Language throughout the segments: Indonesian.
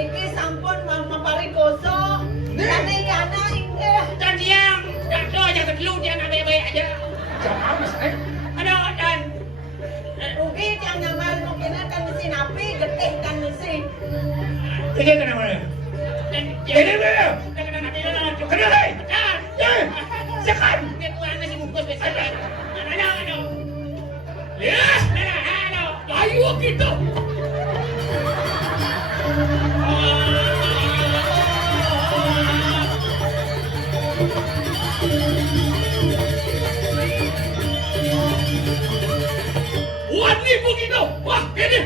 Iki sampun maparikoso. Ane yana inggih. Dan yang jangan dulu jangan baik-baik aja. Jangan mas Aduh dan Rugi yang nyamar mungkin kan mesin api getih kan mesin. ini kenapa ya dan ini mana jangan kenapa ya sekan nasi bungkus besar. Aduh. ya Aduh. ayo gitu wah ini begitu wah ini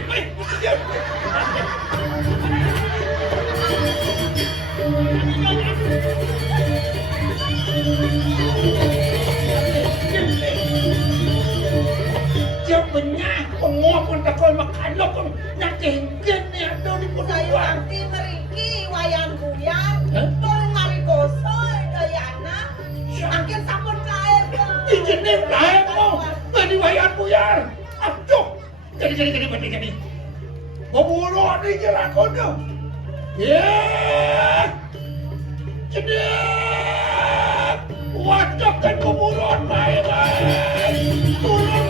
Sebenarnya pengopon takol makan lo kok nakengken ya do di Saya punuan. nanti meriki wayan buyan. Hah? Tolong marikoso dayana. Makin sampun kae. Ijenin kae mo. Tadi wayan buyar. Aduh. Jadi. Pemuluh ni jelakonnya. Ya. Jedek. Wajak kan pemuluhan baik-baik. Turun.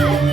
Tahu.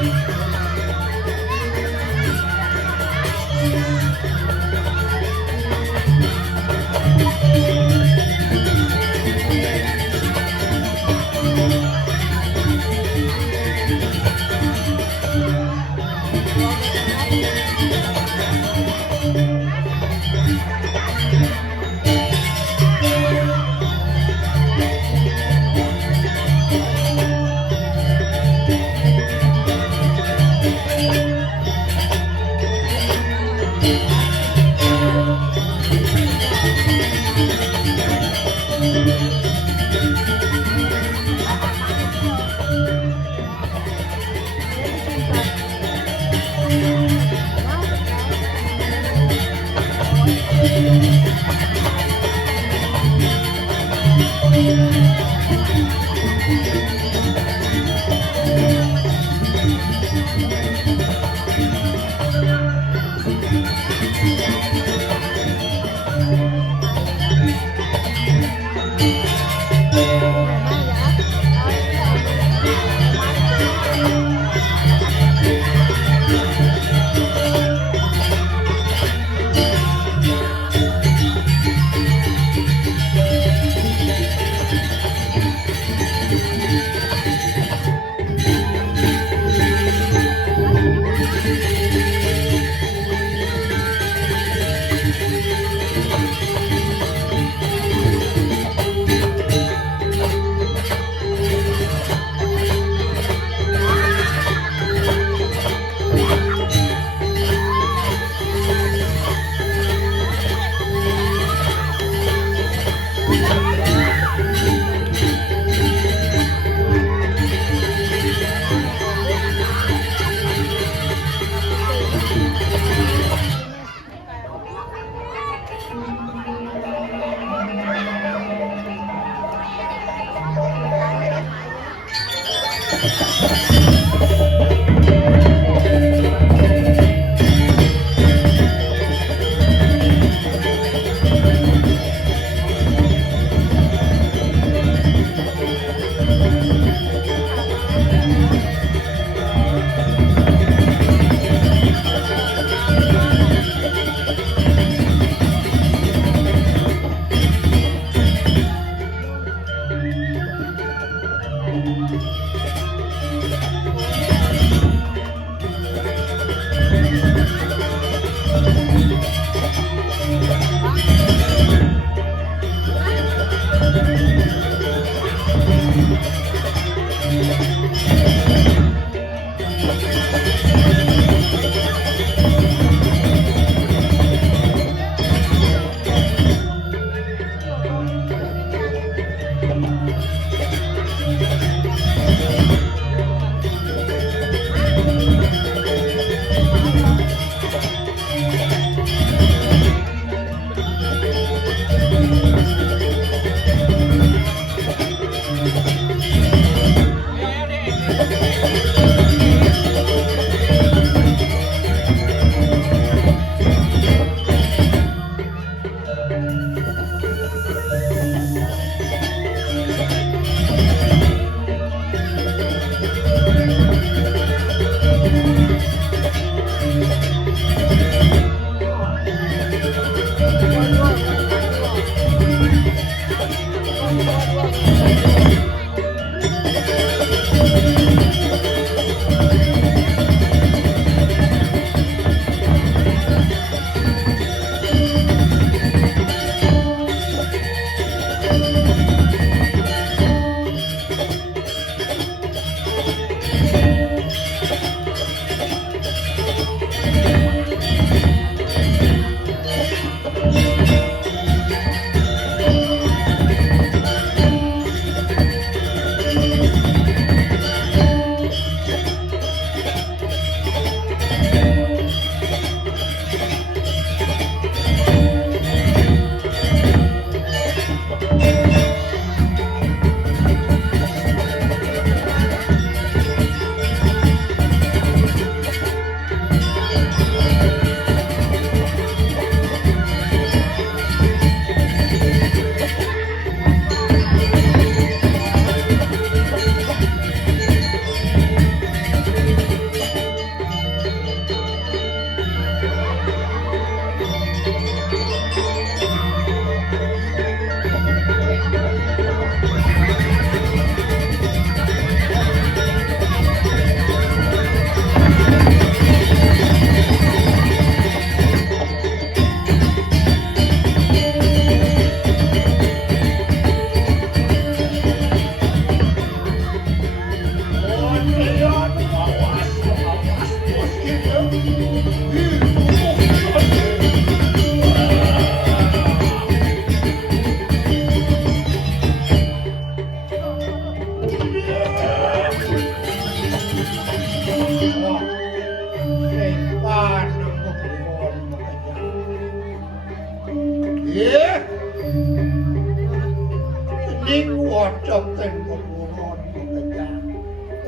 Wacoken pembunuhan pekerjaan.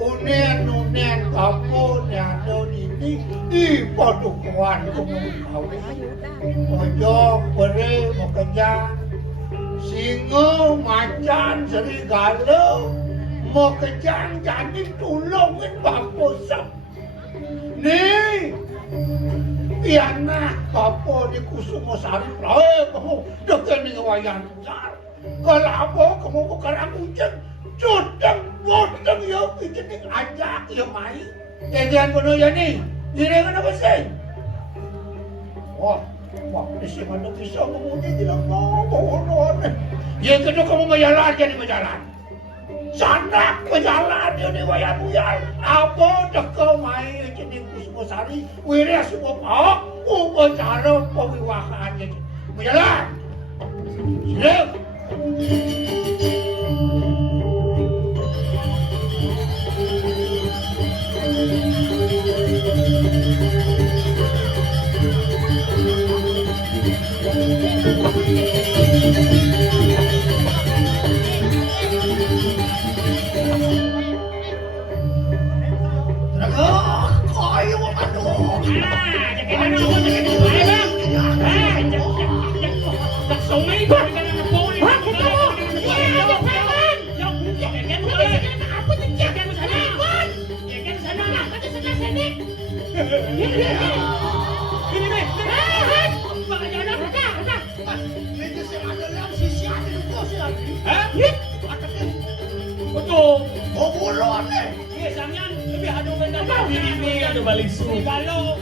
Unen kampungnya don ini di padukuhan umum kau. Pojok beri bekerja, singo macan serigala mau kejang jadi tulungin bapusap. Nih, piana kapo di Kusumasari, kamu dekat dengan wayang besar. Kalau apa kamu bukan hujan, cudeng bodeng ya bikin ajak ya mai. Jangan penuh ya nih, jadi apa sih? Wah, di sini mana bisa kemudian tidak mau bawa. Yang kedua kamu menjalan jadi menjalan. Sanak menjalan jadi wayang uyal. Apa dekat mai jadi Kusumasari, wilayah semua pak, upacara pewiwahan jadi menjalan. Siap. Ada balik su. Kalau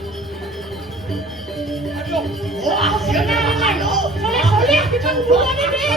aduh, wah, soleh kita bukan ini.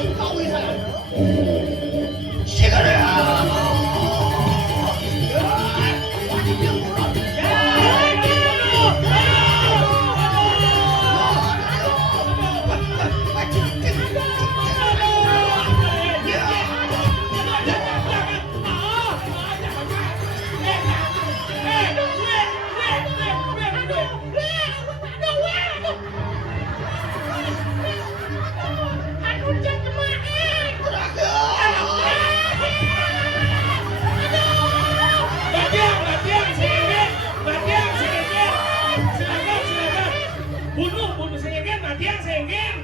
bunuh senggen, mati yang senggen.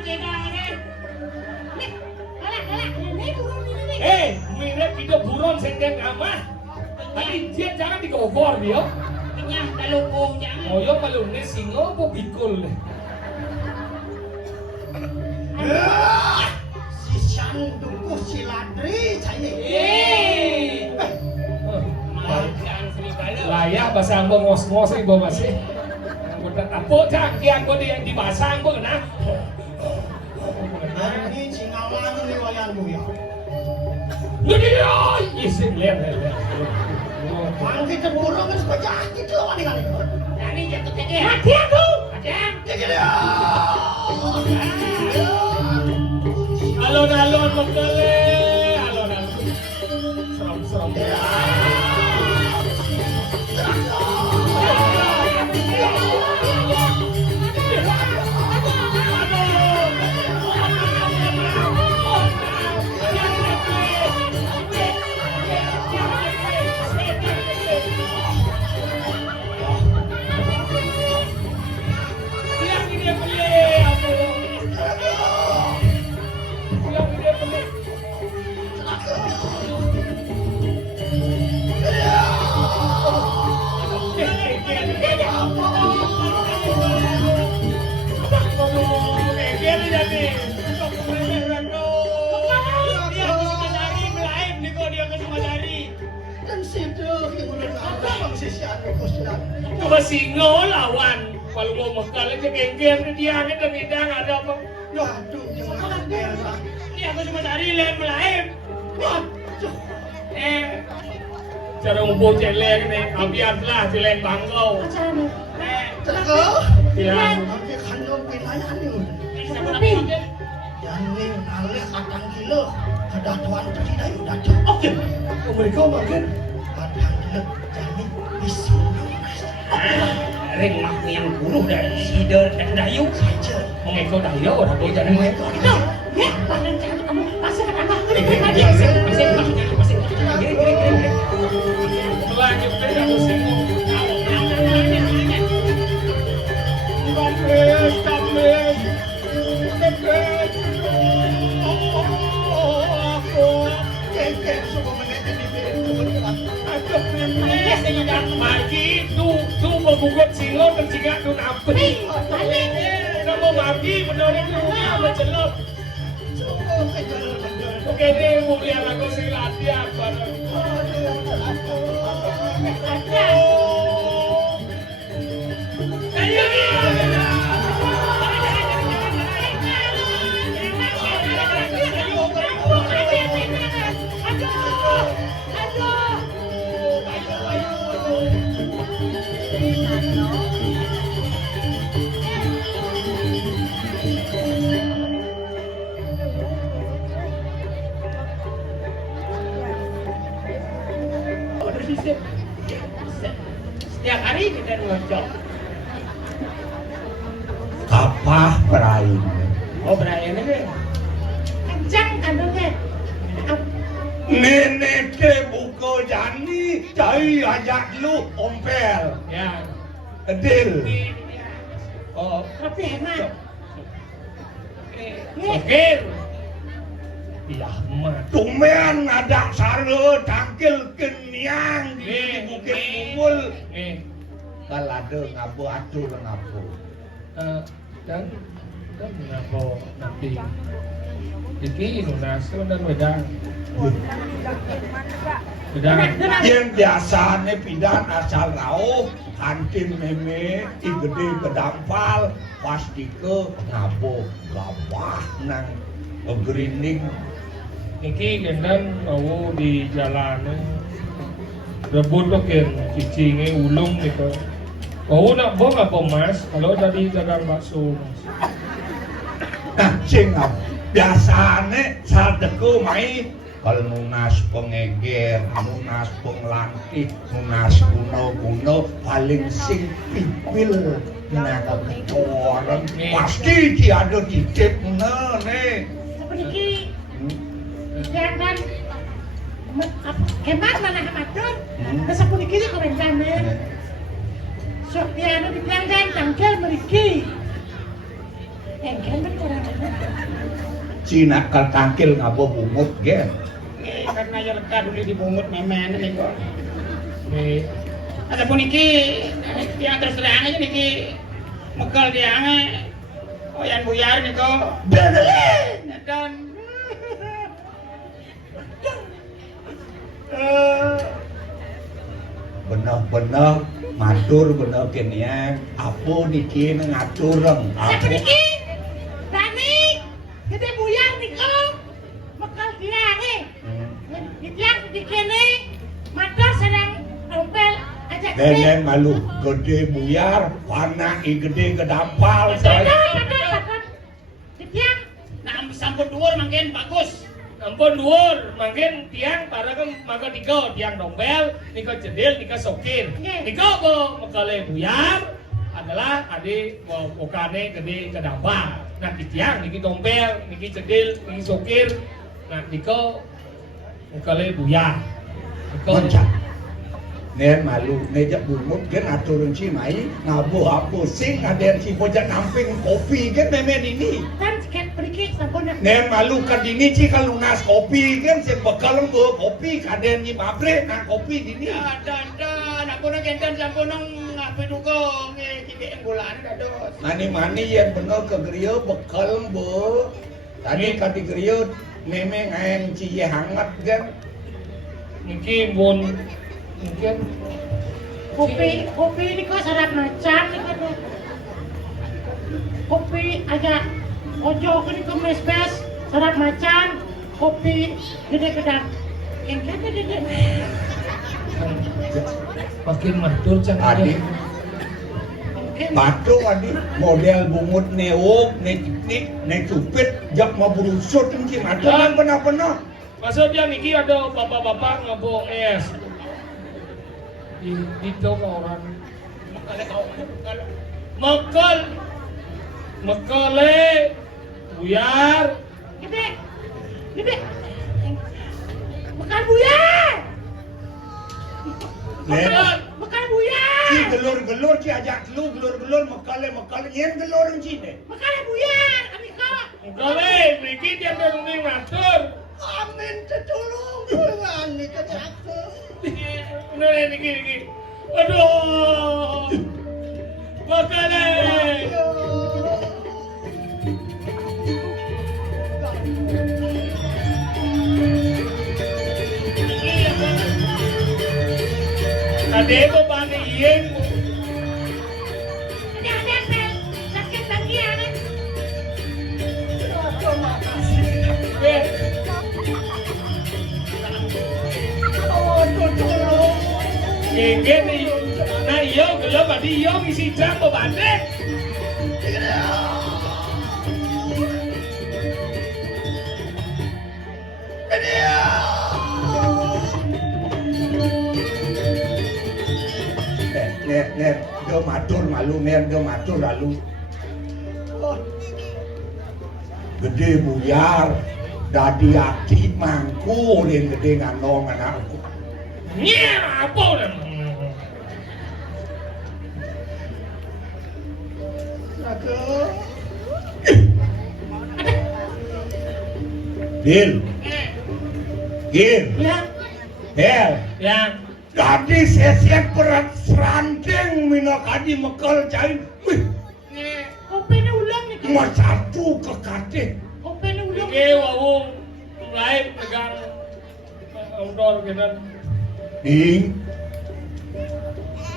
Cina ini. Nih, galak. Ini burung ini. Mirip hidup buron senggen amah. Tadi dia jangan digogor dia. Kenyah talukung jangan. Oh yo malungnya singo po bikul. Si Sanduku si Ladri saya. Makan serigala. Layak bahasa ambo ngos-ngos ibu masih. Udah tapo cangkian ko yang dibasang ko na. Ini Singawan ini wayanmu ya. Dia isin lihat. Mangki cemburu kan sepajak itu lawan dengan itu. Ini jatuh tadi. Mati aku. Alon-alon makale. Alon-alon. Seram-seram. Dan situ yang udah abang si Sanduku si Ladri. Cuma singo lawan. Kalau mau mekal aja geng-geng dia kita bidang ada apa? Waduh, jangan bela. Ini aku cuma cari lain melain. Waduh. Cara ngumpul celeng nih, biarlah celeng bangkau. Telaga. Ya. Tapi kandung pinayan ini. Tapi Dan ini alih kadang gila. Ada tuan tidak udah jauh. Oke. Mereka makin. Kadang gila. Jadi bisa nanas. ring mak yang guru dari sider dan dayu Saja. Mengekor dayo orang tua jangan Mereka itu ya pandang jangan kamu masih ke tangga masih Lanjut deh aku singgung. Magi tu menggugat singo tercingak tu napi. Kamu magi menolak rumah mencelup. Oke deh, mau lihat aku sih latihan bareng. Setiap hari kita ngocok. Apa peraih? Oh Brian ini kencang kandungnya. Nenek ke buku jani, cai ajak lu ompel, Ya. deal. Oh, Tapi enak. oke. Iya, mah. Tumen ada sare tangkil kenyang di bukit kumpul. Kalade ngabu atur ngabu. Dan mengapa nanti iki naso dan wedang. Wedang. Yang biasane pidan asal rauh, kantin meme, igede kedampal, pasti ke ngabu gabah nang grinding. Iki gendan mau di jalan rebut loken cicingnya ulung gitu. Kau nak bong apa mas? Kalau dari dagang bakso mas. Nah, sing biasane sadeku mai kalau munas pengeger, munas penglantik, munas kuno-kuno paling sing pipil nah kecoran pasti tiada titip nih. Seperti jangan hemat mana hematur. Terus aku dikira keren banget. So, ya, dibilang ganteng, kan meriki. Cina katangkil ngabo bungut gen. Karena ya leka dulu dibungut memen nih kok. Nih, Ada pun iki yang terus terang aja niki mekal diange. Oh yang buyar nih kok. Bedelin dan Bener-bener matur bener kenian. Apa niki ngatureng? Siapa niki? Dani, gede buyar nih kok. Mekal dia nih. Yang di kene, motor sedang dompel ajak Nenek malu gede buyar, panah gede gedampal. Yang nah sampun dhuwur mangken bagus. ampun dhuwur, mangkin tiang para kan maka tiga tiang dompel, nika jedil, nika sokir. Nika bo mekale buyar adalah ade bokane gede kedapa. Nah di tiang niki dompel, niki jedil, niki sokir. Nah nika mekale buyar. Mencak. Nen malu, nejak bungut gen aturun si mai ngabo apa sing aden si bojak namping kopi gen memen ini. kan tiket pergi sampun Nen malu kan dini ci kalunas kopi gen si bekal lembu kopi kaden ni mabre na kopi dini. Dan aku nak enten sampun nang ngape duko nge kiki bulan dados. Mani yang bener ke griyo bekal lembu. Tadi kati griyo memeng ayam ci hangat gen. Niki mun mungkin kopi ini kok syarat macam nih kan kopi agak ojo ini kok mes-mes syarat macam kopi gede kedap yang kata gede makin mantul can Adik batu adik model bungut neok ne cupit jak mau berusut mungkin ada yang benar-benar. maksudnya niki ada bapak-bapak ngabok es di dong orang mekale buyar gede bukan buyar bukan buyar Ci gelur ci ajak lu gelur mekale nyen gelur ci deh. bukan buyar kami kok mekale niki dia mending ngatur Amin tetulung bulan nih kecake. Nih niki aduh mekale ade ko bani yen ada sakit bagian Genggen nih, nah iya gelap tadi iya ngisi jam kok bandek. Nen, do matur malu nen do matur lalu. Gede buyar, dadi ati mangku nen gede nganong anakku. Nya apa nih? Gil, ya Hel, Yang tadi sesian perat serandeng mina kadi mekal cain. Wih, kopi ini ulang nih cuma satu ke kate. kopi ini ulang iki wau mulai pegang outdoor gitu. Ding,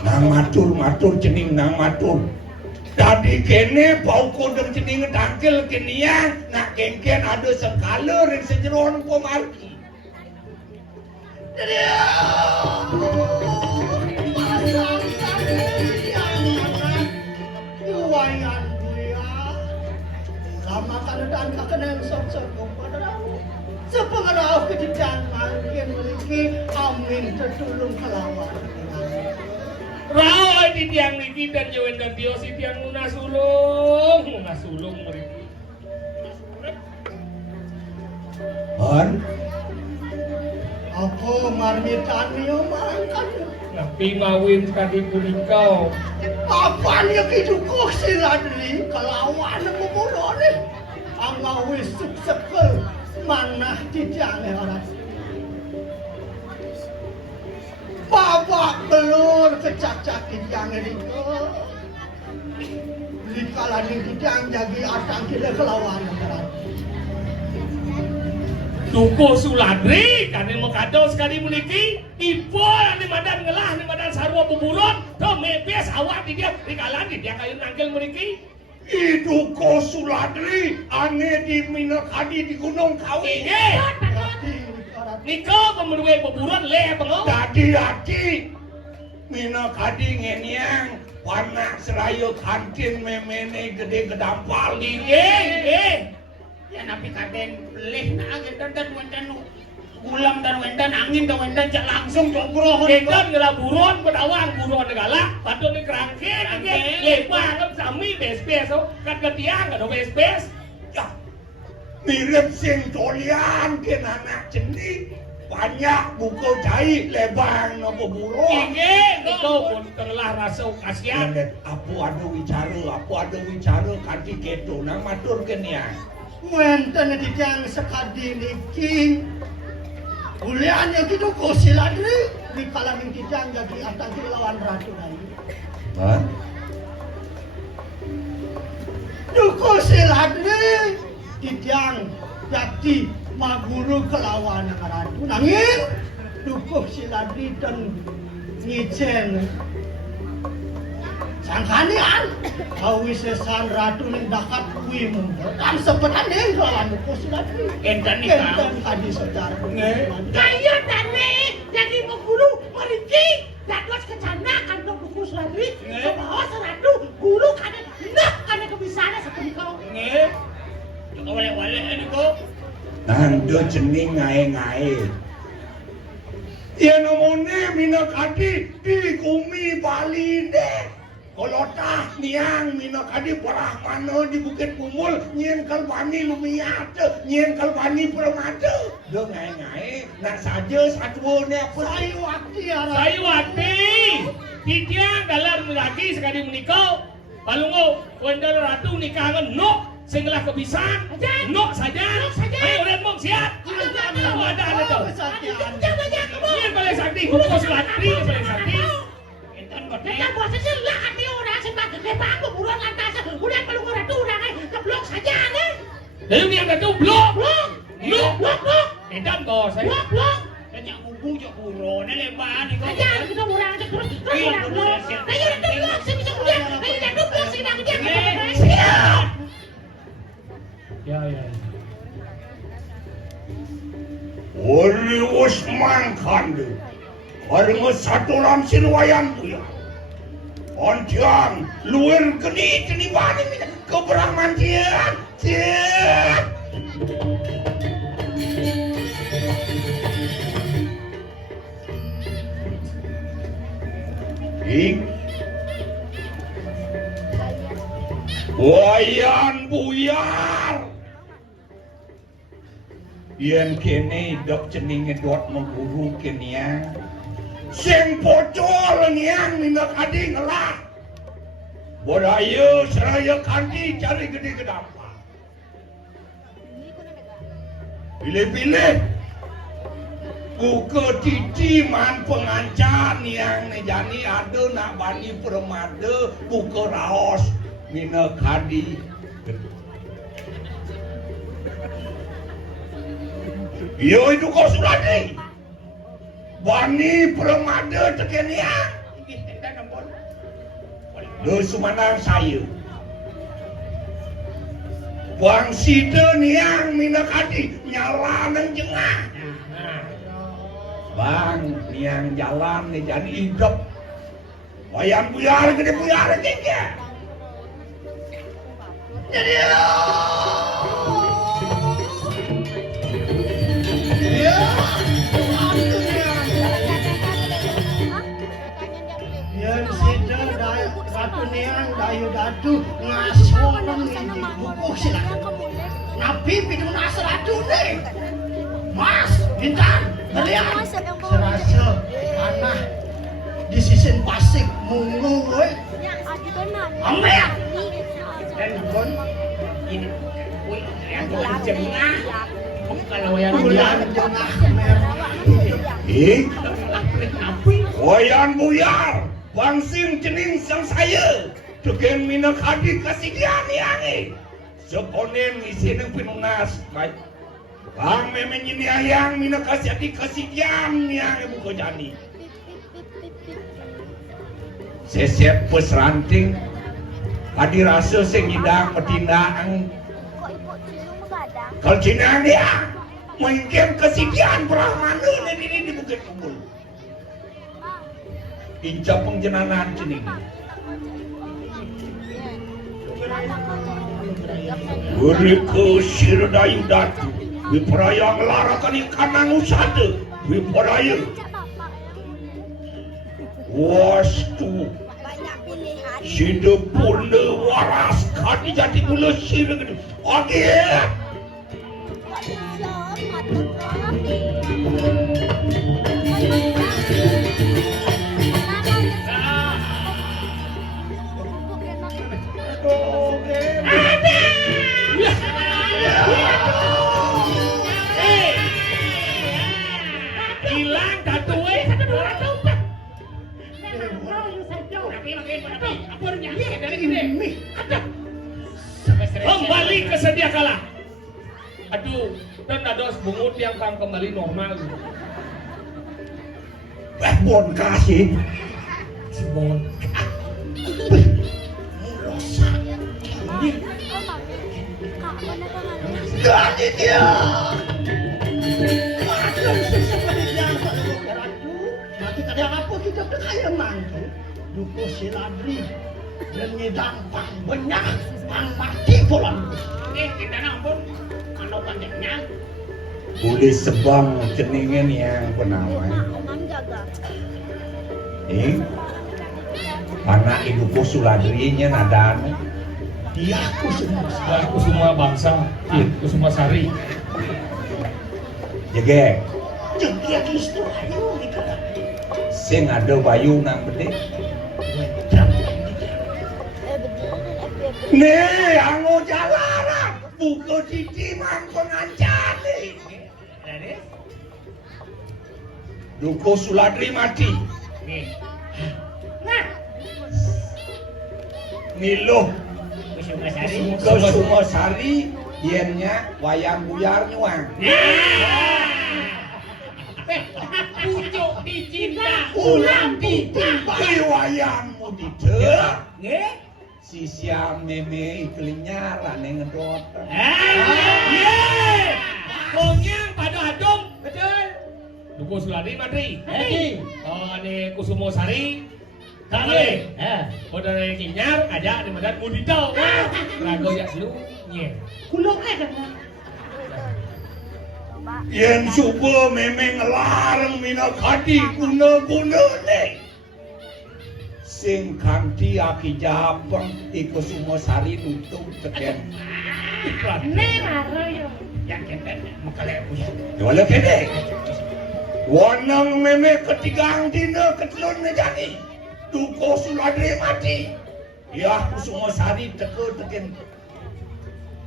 nang matur cening nang matur. Tadi kene bau kodem cening dangkel kenia, nak kengken ada sekala ring sejeroan po marki. Iwayan buya. Lama kadang kakeneng sok-sok kompadarawu. Sepengarau kejadian mangkin memiliki amin tertulung kelawan. Rawai di tiang niki dan jawen dan tio si tiang munasulung mriki. Han, Aku marmitan niyo maangkan. Napi mawin kadi punika. Apa niyo kidukok si Radli kelawan mo muro ni. Ang ngawis suksekel manah tijange ora. Bapak belur kecak-cakin yang riko. Likalan yang tidang jagi atang kita kelawan ora. Duko Suladri kanin mengkado sekali meniki ipo ni madan ngelah ni madan sarwa buburon to mepes awak di dia di kalan di dia kayu nangkel meniki Duko Suladri ane di Minakadi di Gunung Kawi. Niko kemudian buburon le bengau. Dadi Minakadi ngeniang warna serayu kantin memene gede gedampal. Ya napi kaden leh na agak dan wendan gulam dan wendan angin dan wendan jak langsung jogro Kedan ngela buron bedawang buron negala patu ni kerangkit lepa kan sami bes-bes kan ketiang kan bes-bes Ya, mirip sing tolian ke anak jenik banyak buku jahit lebang nopo burung. Niko pun telah rasa kasihan. Aku ada wicara kanti keto nang matur keniang. Wenten dijang sekadi niki. Uliannya gitu kok siladri di kalan yang dijang jadi atang lawan ratu nai. Hah? Duko siladri dijang jadi maguru kelawan ratu nangin. Duko siladri dan ngicen. Sangkanian, awisesan ratu ning dakat kuwi mundur. Kan sepetan deh lawan duko siladri. Enten nikah. Enten kadi saudara. Kaya tane jadi menggulu meriki dados kecanakan dong duko siladri. Bahwa seratu gulu kada nak kada kebisana sepenikau. Nge. Joko wale-wale niko. Nando jening ngae-ngae. Ya namanya Minakadi di Kumi Bali deh. Kalau tah niang Minakadi Brahmana di Bukit Kumul nyen kalbani lumiate nyen kalbani permata. Do ngae-ngae nak saja satune apa Sayuwati titiang dalam lagi sekali menikau balungo wendal ratu nikahan nok singlah kebisan nok saja ayo lihat mong siap kamu ada tuh ini paling sakti buku Suladri paling sakti Enten kok. Mereka bosnya lah hati orang sebab lepas buruan atas udah kalau orang tuh udah keblok saja nih. jadi ini yang tuh blok Blok. edan kok saya Blok. Banyak buku jok buro ne lebar niko. Aja kita orang terus orang blok. Ayo udah blok sih bisa udah. Ayo udah blok sih dah kerja. Siap. ya Oli Usman Khandu Karena satu lamsin wayan buya Ontian luar geni tenibani mina keberangan cian Ik wayan buyar Yen kene dok cening ngedot mengguru kenia sing pocol niang Minakadi ngelah bodaya seraya kanti cari gede gedapa pilih-pilih buka titi man pengancar niang nejani ada nak bani permada buka raos Minakadi Yo itu kau Suladri Bani permada tekenia Enten ampun. Lo sumanang saya Bang Sida niang Minakadi nyala nang jengah Bang niang jalan nih jadi hidup Wayang buyar gede buyar keke Jadi Yang sida ratu neang dayu dadu ngasonan ini buku siladri. Nabi pidu nas ratu nih. Mas, Bintan, kalian serasa tanah di sisi pasik munggu we. Amet. Dan kon ini kuwi yang jengah. Kalau wayan Bulan buyar. jengah merah. Wayan buyar, bangsin cening sang saya, tuken mina kadi kasidian yangi, seponen isi neng pinunas, baik. Bang memang ini ayang mina kasih adi kasidian yangi buka jani. Sesep pesranting, kadi rasa sengidang petindang, kalau cinang dia, mungkin kasidian Brahmana ini di Bukit Kumpul. Inca pengjenanan cening. Mereka sirdayu datu, wipraya ngelarakan ikanang usada, wipraya. Wastu, sida purna waras kadi jati mula sira gede. Oke. Hilang datu satu dua ratu. Apa nyanyi dari gini? Kembali ke sedia kala. Aduh, dan ada bungut yang kang kembali normal. Bon kasih. Semua. Gaji dia. Kadang seperti biasa ratu. Nanti kadang apa kita kaya mangke. Duko siladri dan nyedang pang banyak pang mati polan. Kita nampun kalau panjangnya. Boleh sebang ceningan yang penawai. Mana ibu kusuladrinya nadana. Dia aku semua. Kusuma bangsa, Kusuma Sari. Jege, Jengki istu ayo dikata. sing ada bayu nang bede. Nih, ango jalanan, buka cici mang pengancar nih. Duko Suladri mati. Nah, Niluh, Kusuma Kusuma Sari, yennya wayang buyar nyuang. Pucuk dicinta, Ulang ditimpa wayangmu didek. Si siam meme iklinya rane ngedot. Konyang pada adung, betul. Duko Suladi Madri. Oh, ini Kusumo Sari. Kali. Oh, dari Kinyar, aja di Madat Mudito. Rago ya dulu, nye. kulung aja kan. Yen subuh meme ngelarang mina kadi guna-guna nih. Sing kanti aki japeng iku semua sari nutup teken. Neng aro yo. Yang kenten, makale punya. Dole kene. Wanang meme ketigang dina ketelun jadi. Duko Suladri mati. Ya semua sari teke teken.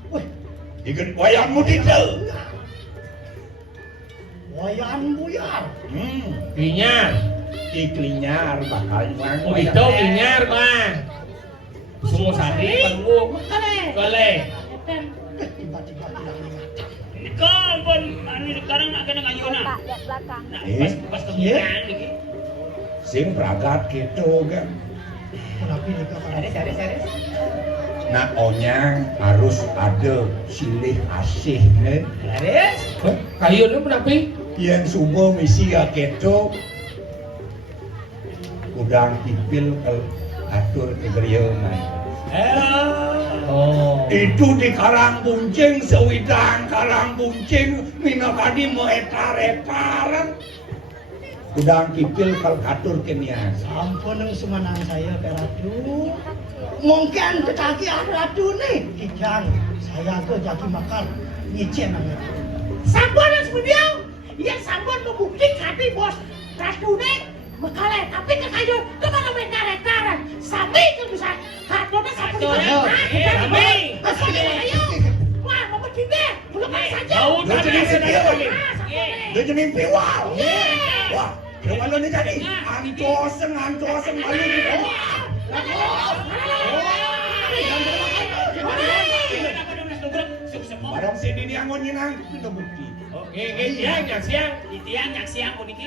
Wih, ikut wayangmu dite. Wayan buyar. Kinyar. Iklinyar bakal nyuang. Mudito Kinyar, Bang. Kusumo Sari, Panggung. Kale. Dan Tiba-tiba bilang ingatan. Kau pun, sekarang nak kena kanyona. Lihat belakang. Pas kemudian lagi. Sing pragat gitu kan. Kenapa ini kata? Saris. Nah onyang harus ada silih asih nih. Saris. Kayu ini kenapa? Yang subuh misi ya keto udang tipil ke atur ke geriungan. Oh. Itu di Karang Buncing sewidang Karang Buncing minakadi meetar-etaran. Udang tipil ke atur ke nias. Ampun yang semanang saya Ratu. Mungkin ketaki Ratu nih. Kijang saya ke jaki makan nyicen namanya. Sambon yang semudian, yang sambon membukti hati bos Ratune mekale, tapi ke kayu kemana main karet-karet, sampai itu bisa kartonnya satu Ayo, kali. sampai. Ayo, wah mau begini, belum Tahu Dia tadi jenis sedang dia. paling. Dia jenis piwal. Wah, kalau ni jadi ancoseng malu ni. Barang sini ni angon ni nang kita bukti. Itian yang siang ko niki.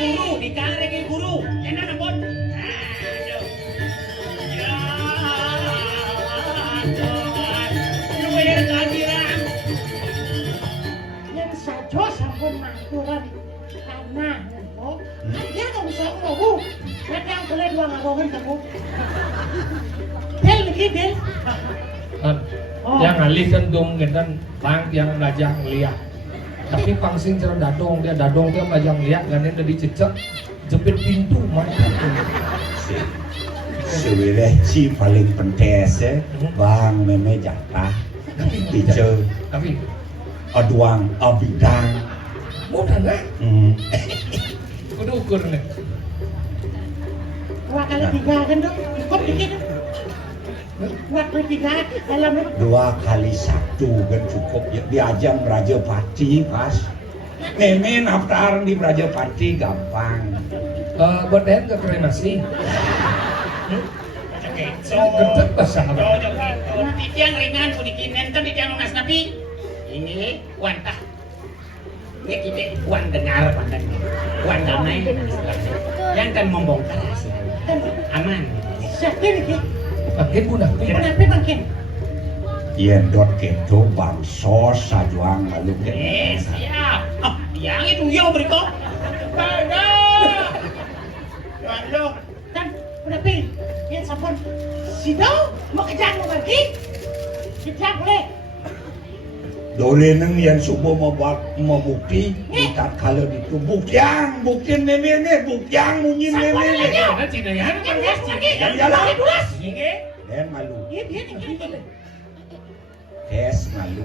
Guru, di kangreng guru. Enak nabot. Aduh. Ya. Lu bayar kajiran. Yang saja sampun maturan tanah napa. Ya kok bisa ngono. Nek yang boleh dua ngawongan kamu. Del niki del. Yang alih kan dong kan bang yang ngajak ngeliat. Tapi pangsing cara dadong dia ngajak ngeliat kan dia dari cecek jepit pintu mereka. Sewireci paling pentes bang meme jatah dice Tapi aduang abidang mudah nggak? Kudu ukur nih. 2 kali 3 kan dong. Cukup dikit. 2 kali 3 dalam 2 kali 1 kan cukup ya di ajang Raja Pati pas meme naftar di Raja Pati gampang Berdahan ke kremasi. Gede bahasa apa? Titian ringan ko niki nenten titian unas nabi. Ini wantah. Ya kita wan dengar pandang. Wan damai. Yang kan membongkar rahasia. Aman. siapa niki. Makin budak. Kenapa makin? yen dot keto bangsos sajuang malu Siap. Oh, yang itu yo beriko. Pada. Lalu Dan kenapa? Yang sampun sidau mau kejar mau pergi? Kejar boleh. Dole neng yang subuh mau bukti kita kalau itu buktian meme buktian mungkin meme Ada Cina ya, kan guys. yang jalan ini dan malu Iya dia nih. tes malu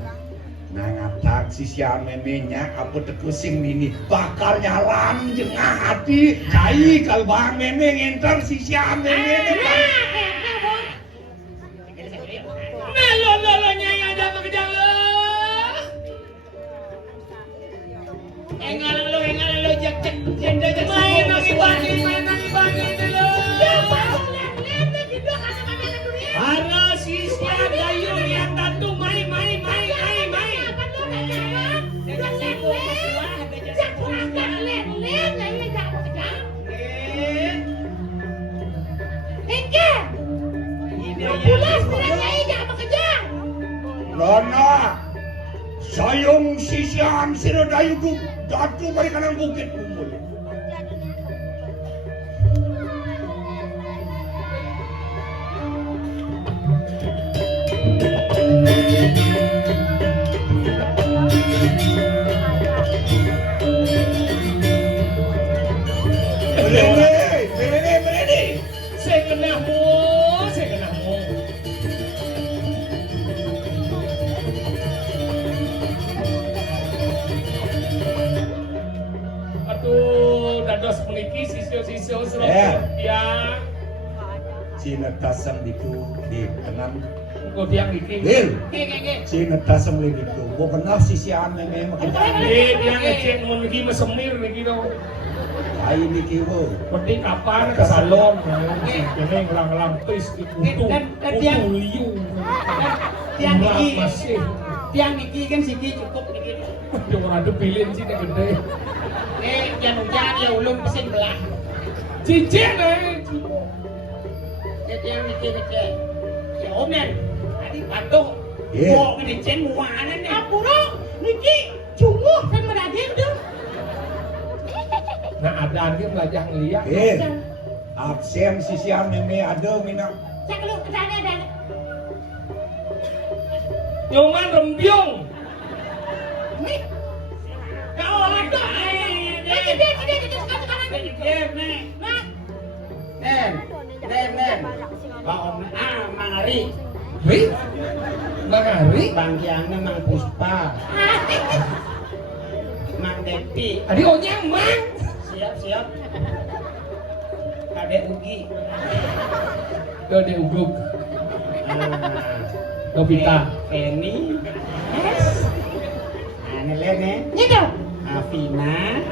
nangatak sisia memenya apa tekusing ini bakal nyalam jengah hati cai kalbang meme ngentar sisia meme lo nyaya ada bekerja lo. Engal lo jak jenda jak main lagi bani lo. Ana sisya gayu yang tatu mai. Lona sayong sisian sira dayu datu balik kanan bukit kumpul Berani. Saya kena mo. Aduh, dados meniki sisio ya. Cina tasam itu di kanan Kok tiang iki. Lil Oke. Cina tasam lagi itu gua kenal sisian meme makin Tiang ngecek meniki mesemir niki do. ai niki wo Penting kapan ke salon. Ini ngelang-ngelang pis kutu liu. Tiang niki. Masih. Tiang niki kan siki cukup niki. Yang ada pilih sih gede. Yang hujan ya ulun pesen belah. Cincin Tiang niki. Ya om nen. Tadi patuh. Iya. Kok ngecen muana nih. Apuro niki cunguh kan meradir dong. Nah ada dia belajar ngeliat. absen sisian meme ada mina Saya kalau kesana dan Nyoman rembyong. nih. Kau ada. Nah, Nem. Bang Mangari. Wih, Mangari. Bang Kiangnya Mang Puspa. Mang Depi. Adi onyang mang. Siap. Adek Ugi. Tuh dia ugruk. Nobita. Penny. Yes. Ane lene. Gitu. Afina.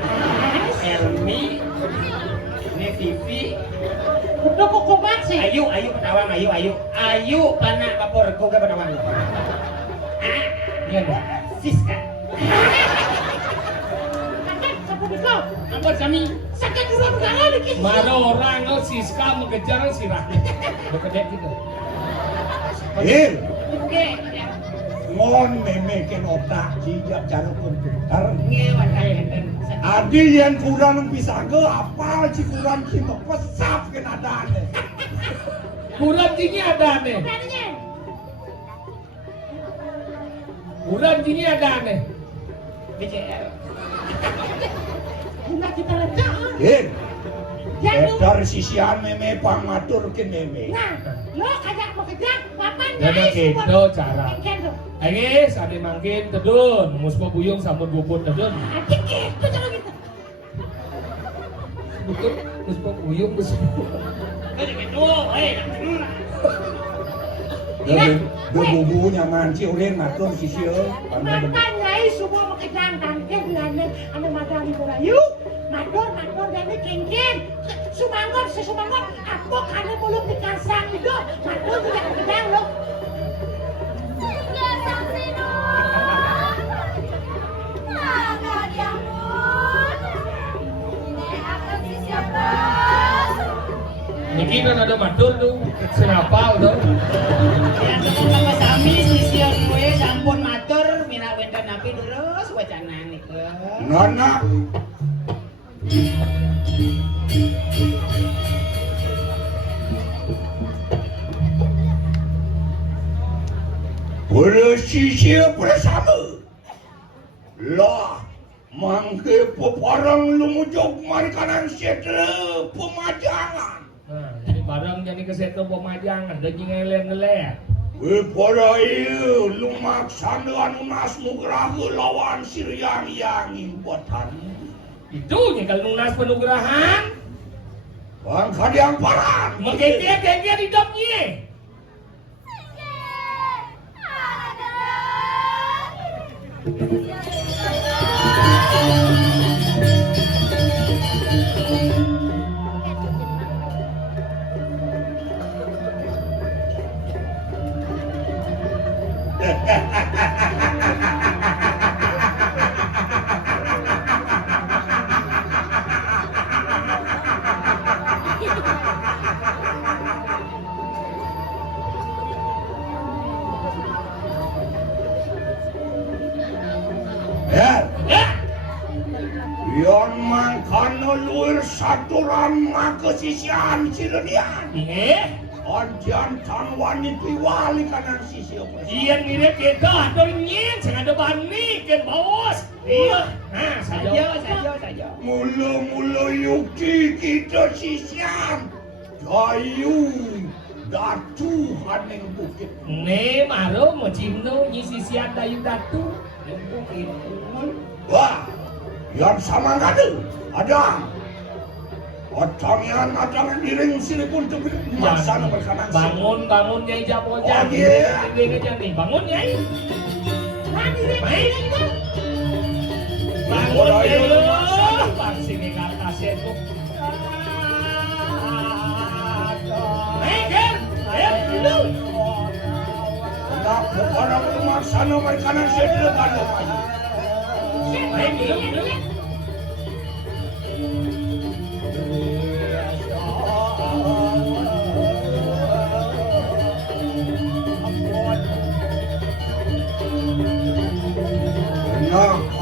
Elmi. Ini Vivi. Udah kok sih. Ayu petawang, ayu pana kapur koga petawang. Iya dah. Siska. Kakak, siapa dikau? Ampun kami. Sakit dulu begala dikit. Maro orang lo Siska mengejar si Rahim. Bekedek gitu. Eh, Oke. ngon memekin otak jijak cara komputer. Ngewan enten. Adi yang kurang bisa ke apa sih kurang kita pesap ke nadane. Kurang gini ada nih. Beraninya. Kurang gini ada nih. BCL. Guna kita lecah. Eh, Jangan. dari sisian meme pangatur ke meme. Nah, lo kagak mau kejar, papan Jadi gitu cara. Kendo. Ayo, sade mangkin tedun, muspo buyung sampun bubut tedun. Adik itu jangan gitu. Betul, muspo buyung muspo. Bubu nyaman si urin ngatur sisio. Makan nyai semua mau kejar tangke bilangnya ane madani borayu. Mador dan ini kengken. Sumangot, apa karena mulut dikasang itu. Mador tidak kejar lo. Niki kan ada matur tuh, senapal tuh. Yang sama sami sisian gue sampun matur mina wenten napi terus wacanan iku. Nona. Bersisir bersama. Lah, mangke peparang lumujok mari kanan setre pemajangan. Nah, ini barang jadi keseto pemajangan, dan ngeleng-ngeleng. Para ieu lumaksana anu nas nugraha lawan Siriang yang impotan. Itu nyekel nunas penugrahan. Bang kadiang parang. Menggeger-geger hidupnya. Ya. Yon mangkana luir saturan maka sisian sirenian. Anjan tan wani piwali kanan sisi apa? Iyan mirip kita, atau nyen, jangan ada bani, kan bos. Iya, nah Saja. Mula-mula yuki kita sisian. Dayu datu haning bukit. Ne, maro, mau cimno, nyi sisian dayu datu. Wah, yang sama ada. Adangan diring sini pun tuh maksana berkanan. Bangun nyai japo Oh, iya. Bangun nyai. Baik. Bangun nyai lo. Bang sini karkasen kok. Ayo dulu. Nak orang maksana berkanan sedih kalau Ayo dulu.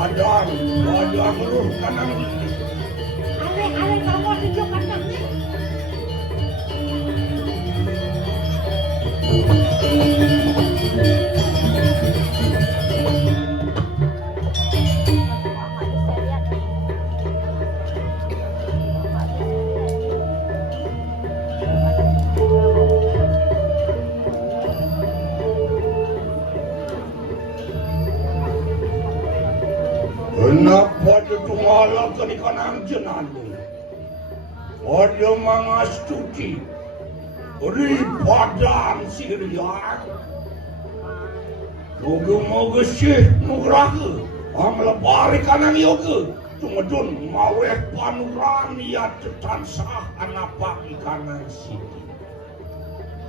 Ada meruh kanan. Ale kamu hidup anaknya. Kenapa ditungala ke kanan jenani? Ada mangas cuci. Ri badan sirian. Moga-moga sih nugraga. Lebar kanan yoga. Tumedun maweh panuran ya tetansah anapa ikanan siti.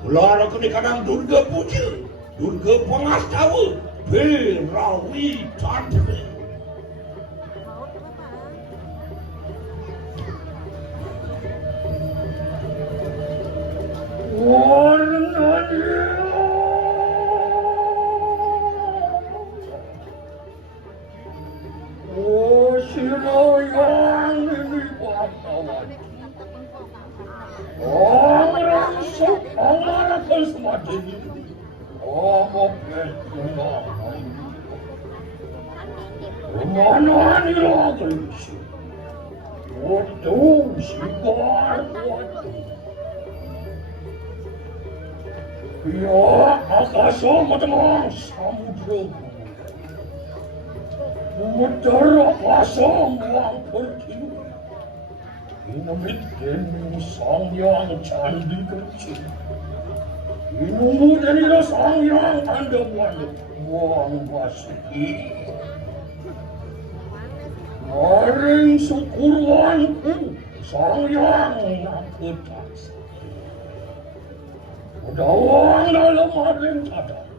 Ular ke kanang Durga puja. Durga pengastawa. Berawi tantre. Oh, sinoyang ini wartawan. Oh, merasuk, oh, mana kesempatan ini. Oh, mopet, mana ni lagi sih? Waduh, sibar, waduh. Ya, akasa macam samudra. Mudara akasa yang bertiup. Inamitin sang yang candi kecil. Inumu dari sang yang anda buang basi. Maring syukurwanku sang yang naketas. Dawang dalam maring tada.